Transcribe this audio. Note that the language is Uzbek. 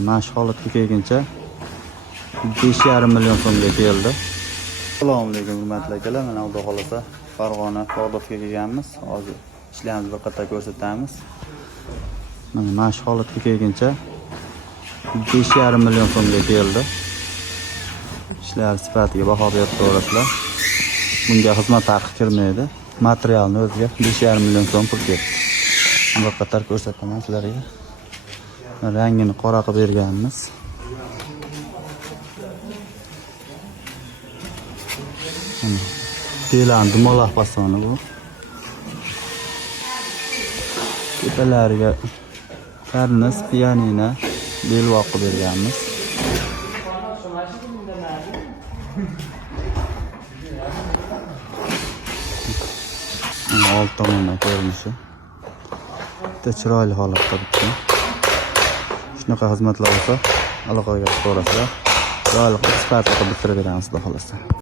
Mana shu holatga kelguncha 5,5 million so'mga keldi. Assalomu alaykum hurmatli akalar. Mana Xudo xolasa Farg'ona Bog'dodga kelganmiz. Hozir ishlarimizni bir qator ko'rsatamiz. Mana shu holatga kelguncha 5,5 million so'mga keldi. Ishlar sifatiga baho berib to'g'risizlar. Bunga xizmat haqi kirmaydi. Materialni o'ziga 5,5 million so'm pul ketdi. Bir qator ko'rsataman sizlarga. Rangini qora qilib berganmiz. Telan dumaloq basoni bu. Tepalariga karniz, pianina, belvoq qilib berganmiz. Alt tomondan ko'rinishi. Bitta chiroyli holatda bitta. Shunaqa xizmatlar bo'lsa, aloqaga chiqib ko'rasizlar. Chiroyli sifatli qilib bitirib beramiz, xudo xolasa.